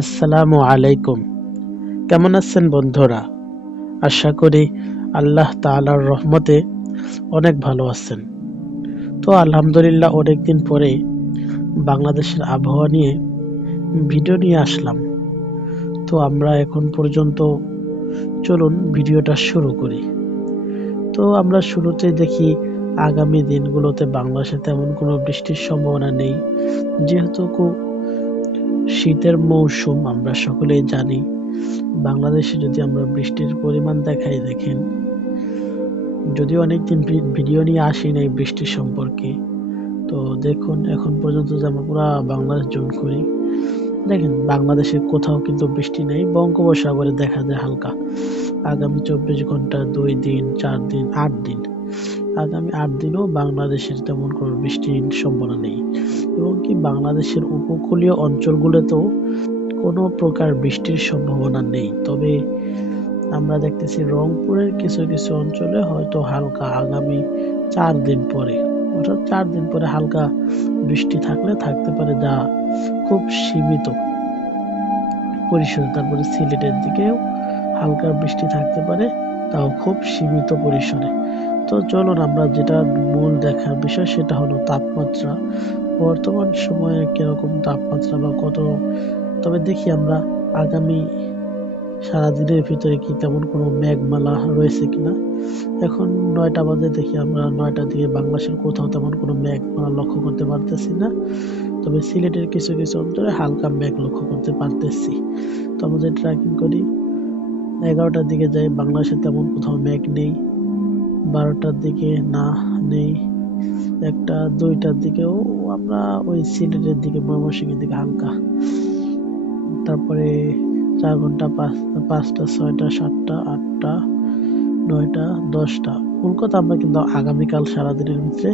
আসসালামু আলাইকুম। কেমন আছেন বন্ধুরা? আশা করি আল্লাহ তাআলার রহমতে অনেক ভালো আছেন। তো আলহামদুলিল্লাহ অনেকদিন পরে বাংলাদেশের আবহাওয়া নিয়ে ভিডিও নিয়ে আসলাম। তো আমরা এখন পর্যন্ত চলুন ভিডিওটা শুরু করি। তো আমরা শুরুতেই দেখি আগামী দিনগুলোতে বাংলাদেশে তেমন কোনো বৃষ্টির সম্ভাবনা নেই। যেহেতু শীতের মৌসুম আমরা সকলেই জানি। বাংলাদেশে যদি আমরা বৃষ্টির পরিমাণ দেখাই, দেখেন যদিও অনেকদিন ভিডিও নিয়ে আসি নাই বৃষ্টির সম্পর্কে, তো দেখুন এখন পর্যন্ত যে আমরা পুরা বাংলাদেশ জুম করি, দেখেন বাংলাদেশে কোথাও কিন্তু বৃষ্টি নেই। বঙ্গোপসাগরে দেখা যায় হালকা। আগামী 24 ঘন্টা 2 দিন 4 দিন 8 দিন, আগামী 8 দিনও বাংলাদেশের তেমন কোনো বৃষ্টির সম্ভাবনা নেই। এবং কি বাংলাদেশের উপকূলীয় অঞ্চলগুলোতেও কোনো প্রকার বৃষ্টির সম্ভাবনা নেই। তবে আমরা দেখতেছি রংপুরের কিছু কিছু অঞ্চলে হয়তো হালকা আগামী 4 দিন পরে, অর্থাৎ 4 দিন পরে হালকা বৃষ্টি থাকতে পারে, যা খুব সীমিত পরিসরে। তারপরে সিলেটের দিকেও হালকা বৃষ্টি থাকতে পারে, তাও খুব সীমিত পরিসরে। তো চলুন আমরা যেটা মূল দেখার বিষয় সেটা হলো তাপমাত্রা। বর্তমান সময়ে কিরকম তাপমাত্রা বা কত। তবে দেখি আমরা আগামী সারাদিনের ভিতরে কি তেমন কোনো মেঘমালা রয়েছে কিনা। এখন 9টা বাজে, দেখি আমরা 9টার দিকে বাংলাদেশের কোথাও তেমন কোনো মেঘমালা লক্ষ্য করতে পারতেছি না। তবে সিলেটের কিছু কিছু অঞ্চলে হালকা মেঘ লক্ষ্য করতে পারতেছি। তো আমাদের ট্র্যাকিং করি, 11টার দিকে যাই, বাংলাদেশে তেমন কোথাও মেঘ নেই। 12টার দিকে না, নেই। 1টা 2টার দিকেও আমরা ওই সিলেটের দিকে ময়মনসিংহের দিকে হালকা। তারপরে 4 ঘন্টা 5টা 6টা 7টা 8টা 9টা 10টা। কলকাতা আমরা কিন্তু আগামীকাল সারাদিনের ভিতরে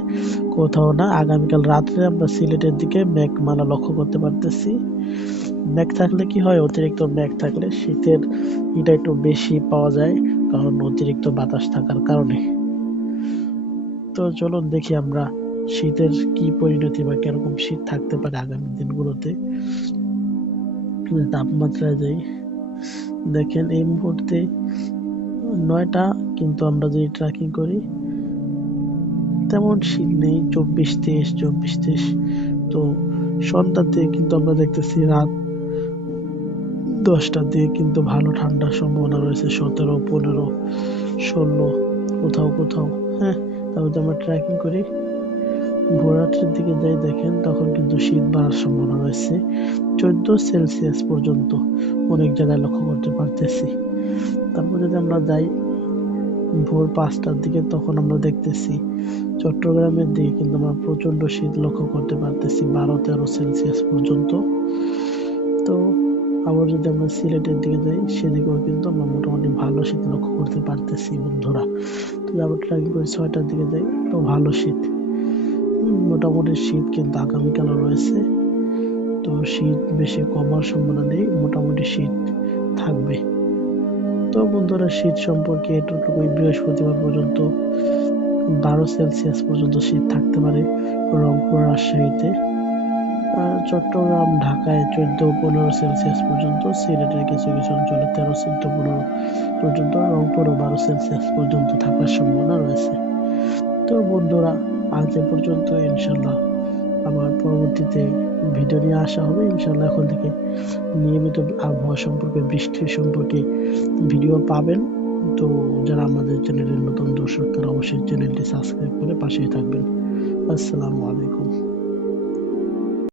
কোথাও না, আগামীকাল রাত্রে আমরা সিলেটের দিকে মেঘমালা লক্ষ্য করতে পারতেছি। মেঘ থাকলে কি হয়, অতিরিক্ত মেঘ থাকলে শীতের এটা একটু বেশি পাওয়া যায়, কারণ অতিরিক্ত বাতাস থাকার কারণে। তো চলুন দেখি আমরা শীতের কি পরিণতি বা কিরকম শীত থাকতে পারে আগামী দিনগুলোতে। তাপমাত্রায় যাই, দেখেন এই মুহূর্তে 9টা, কিন্তু আমরা যদি ট্র্যাকিং করি তেমন শীত নেই। 24-23 তো সন্ধ্যার দিকে কিন্তু আমরা দেখতেছি রাত 10টার দিকে কিন্তু ভালো ঠান্ডার সম্ভাবনা রয়েছে, 17, 15, 16 কোথাও কোথাও। হ্যাঁ, তারপর আমরা ট্র্যাকিং করি ভোররাত্রির দিকে যাই, দেখেন তখন কিন্তু শীত বাড়ার সম্ভাবনা রয়েছে। 14 সেলসিয়াস পর্যন্ত অনেক জায়গায় লক্ষ্য করতে পারতেছি। তারপর যদি আমরা যাই ভোর 5টার দিকে, তখন আমরা দেখতেছি চট্টগ্রামের দিকে কিন্তু আমরা প্রচন্ড শীত লক্ষ্য করতে পারতেছি, 12-13 সেলসিয়াস পর্যন্ত। তো আবার যদি আমরা সিলেটের দিকে যাই, সেদিকেও কিন্তু আমরা মোটামুটি ভালো শীত লক্ষ্য করতে পারতেছি বন্ধুরা। তো আবার ট্রাই করি 6টার দিকে যাই, তো ভালো শীত, মোটামুটি শীত কিন্তু আগামীকালও রয়েছে। তো শীত বেশি কমার সম্ভাবনা নেই, মোটামুটি শীত থাকবে। তো বন্ধুরা শীত সম্পর্কে এতটুকুই। বৃহস্পতিবার পর্যন্ত 12 সেলসিয়াস পর্যন্ত শীত থাকতে পারে রংপুর রাজশাহীতে। আর চট্টগ্রাম ঢাকায় 14-15 সেলসিয়াস পর্যন্ত, সিলেটের কিছু কিছু অঞ্চলে 13-15 পর্যন্ত, রংপুরও 12 সেলসিয়াস পর্যন্ত থাকার সম্ভাবনা রয়েছে। তো বন্ধুরা আজ এ পর্যন্ত, ইনশাল্লাহ আবার পরবর্তীতে ভিডিও নিয়ে আসা হবে ইনশাল্লাহ। এখন থেকে নিয়মিত আবহাওয়া সম্পর্কে, বৃষ্টির সম্পর্কে ভিডিও পাবেন। তো যারা আমাদের চ্যানেলের নতুন দর্শক, তারা অবশ্যই চ্যানেলটি সাবস্ক্রাইব করে পাশেই থাকবেন। আসসালামু আলাইকুম।